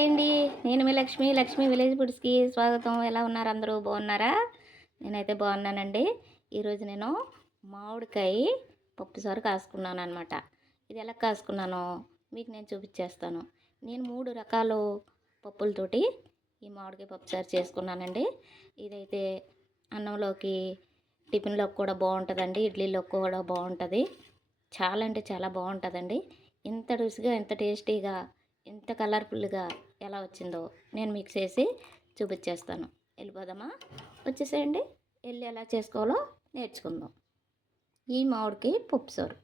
ఏంటి? నేను మీ లక్ష్మి లక్ష్మి విలేజ్ ఫుడ్స్కి స్వాగతం. ఎలా ఉన్నారు అందరూ? బాగున్నారా? నేనైతే బాగున్నానండి. ఈరోజు నేను మామిడికాయ పప్పుసారు కాసుకున్నాను అనమాట ఇది ఎలా కాసుకున్నానో మీకు నేను చూపించేస్తాను. నేను మూడు రకాలు పప్పులతోటి ఈ మామిడికాయ పప్పుసారు చేసుకున్నానండి. ఇదైతే అన్నంలోకి టిఫిన్లోకి కూడా బాగుంటుందండి. ఇడ్లీలోకి కూడా బాగుంటుంది. చాలా అంటే చాలా బాగుంటుందండి. ఇంత రుచిగా ఇంత టేస్టీగా ఎంత కలర్ఫుల్గా ఎలా వచ్చిందో నేను మీకు చేసి చూపించేస్తాను వెళ్ళిపోదామా? వచ్చేసేయండి. వెళ్ళి ఎలా చేసుకోవాలో నేర్చుకుందాం. ఈ మామిడికి పప్పు సోరు.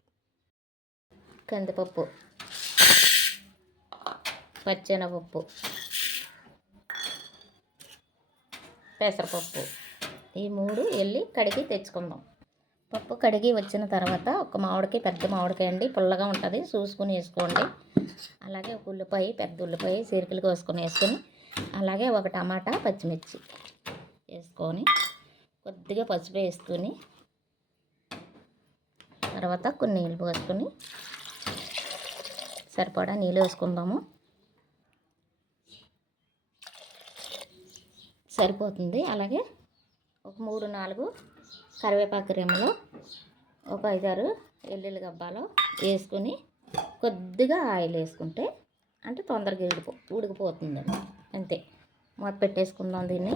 కందిపప్పు. పచ్చెనపప్పు పెసరపప్పు. ఈ మూడు వెళ్ళి కడిగి తెచ్చుకుందాం. పప్పు కడిగి వచ్చిన తర్వాత ఒక మామిడికి పెద్ద మామిడికాయ అండి. పుల్లగా ఉంటుంది. చూసుకుని వేసుకోండి. అలాగే ఒక ఉల్లిపాయ పెద్ద ఉల్లిపాయ సిరికలు కోసుకొని వేసుకొని అలాగే ఒక టమాటా పచ్చిమిర్చి వేసుకొని కొద్దిగా పసుపు వేసుకొని తర్వాత కొన్ని నీళ్ళు పోసుకొని సరిపడా నీళ్ళు వేసుకుందాము. సరిపోతుంది. అలాగే ఒక మూడు నాలుగు కరివేపాకు రెమ్మలు ఒక ఐదారు ఎల్లుల్లి గబ్బాలు వేసుకొని కొద్దిగా ఆయిల్ వేసుకుంటే అంటే తొందరగా ఉడిపో ఉడికిపోతుందండి అంతే. మూత పెట్టేసుకుందాం దీన్ని.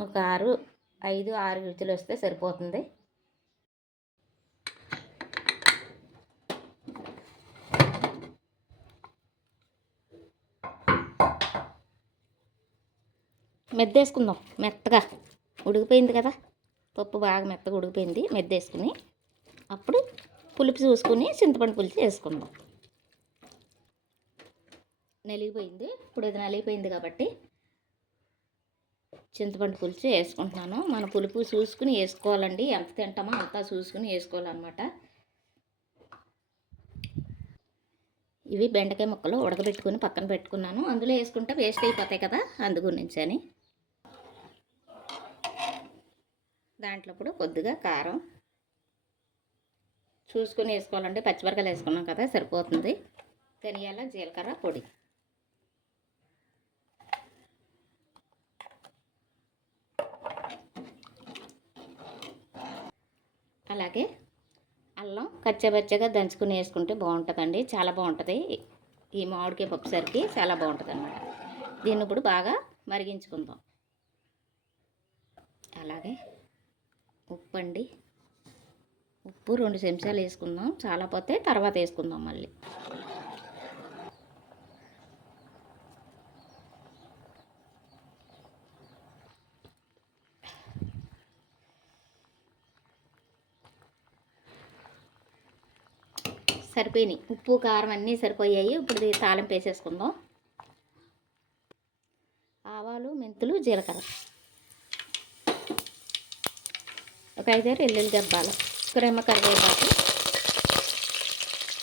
ఒక ఆరు ఐదు ఆరు రుచులు వస్తే సరిపోతుంది. మెద్దేసుకుందాం మెత్తగా. ఉడికిపోయింది కదా? పప్పు బాగా మెత్తగా ఉడికిపోయింది మెద్దేసుకుని అప్పుడు పులుపు చూసుకుని చింతపండు పులుసు వేసుకుందాం. నలిగిపోయింది ఇప్పుడు ఇది నలిగిపోయింది కాబట్టి చింతపండు పులుసు వేసుకుంటున్నాను. మన పులుపు చూసుకుని వేసుకోవాలండి ఎంత తింటామో అంతా చూసుకుని వేసుకోవాలన్నమాట. ఇవి బెండకాయ ముక్కలు ఉడకబెట్టుకుని పక్కన పెట్టుకున్నాను. అందులో వేసుకుంటే వేస్ట్ అయిపోతాయి కదా అందు గురించి అని దాంట్లో కూడా కొద్దిగా కారం చూసుకొని వేసుకోవాలంటే పచ్చిమిరకాయలు వేసుకున్నాం కదా సరిపోతుంది. ధనియాల జీలకర్ర పొడి. అలాగే అల్లం కచ్చబచ్చగా దంచుకుని వేసుకుంటే బాగుంటుందండి. చాలా బాగుంటుంది. ఈ మామిడికాయ పప్పుసరికి చాలా బాగుంటుంది అన్నమాట దీన్ని ఇప్పుడు బాగా మరిగించుకుందాం. అలాగే ఉప్పు అండి ఉప్పు రెండు చెంచాలు వేసుకుందాం. చాలా పోతే తర్వాత వేసుకుందాం మళ్ళీ. సరిపోయినాయి. ఉప్పు కారం అన్నీ సరిపోయాయి. ఇప్పుడు తాళింపు తాలింపు వేసేసుకుందాం. ఆవాలు మెంతులు జీలకర్ర. ఒక ఐదారు ఎల్లుల్లి గబ్బాలు ప్రేమ కరివేపాకు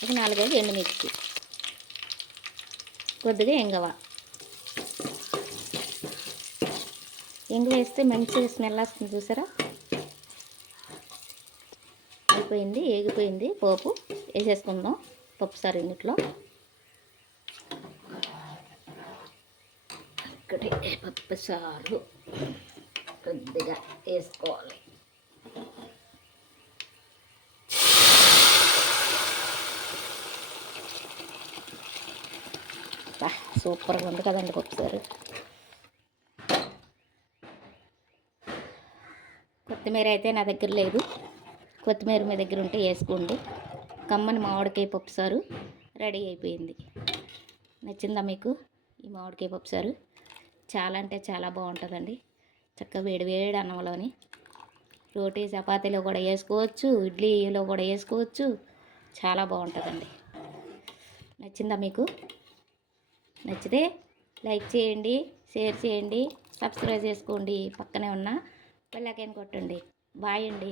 ఒక నాలుగైదు ఎండుమిర్చి కొద్దిగా ఎంగవ. ఎంగవ వేస్తే మంచి స్మెల్ వస్తుంది చూసారా? అయిపోయింది ఏగిపోయింది పోపు. వేసేసుకుందాం పప్పు సారి ఇంట్లో ఇక్కడే పప్పు సారు కొద్దిగా వేసుకోవాలి. సూపర్గా ఉంది కదండి పప్పుసారు కొత్తిమీర అయితే నా దగ్గర లేదు. కొత్తిమీర మీ దగ్గర ఉంటే వేసుకోండి. కమ్మని మామిడికాయ పప్పుసారు రెడీ అయిపోయింది. నచ్చిందా మీకు? ఈ మామిడికాయ పప్పుసారు చాలా అంటే చాలా బాగుంటుందండి. చక్కగా వేడివేడి అన్నంలోని రోటీ చపాతీలో కూడా వేసుకోవచ్చు ఇడ్లీలో కూడా వేసుకోవచ్చు. చాలా బాగుంటుందండి. నచ్చిందా మీకు? నచ్చితే లైక్ చేయండి షేర్ చేయండి సబ్స్క్రైబ్ చేసుకోండి పక్కనే ఉన్న బెల్లైకాన్ కొట్టండి. బాయ్ అండి.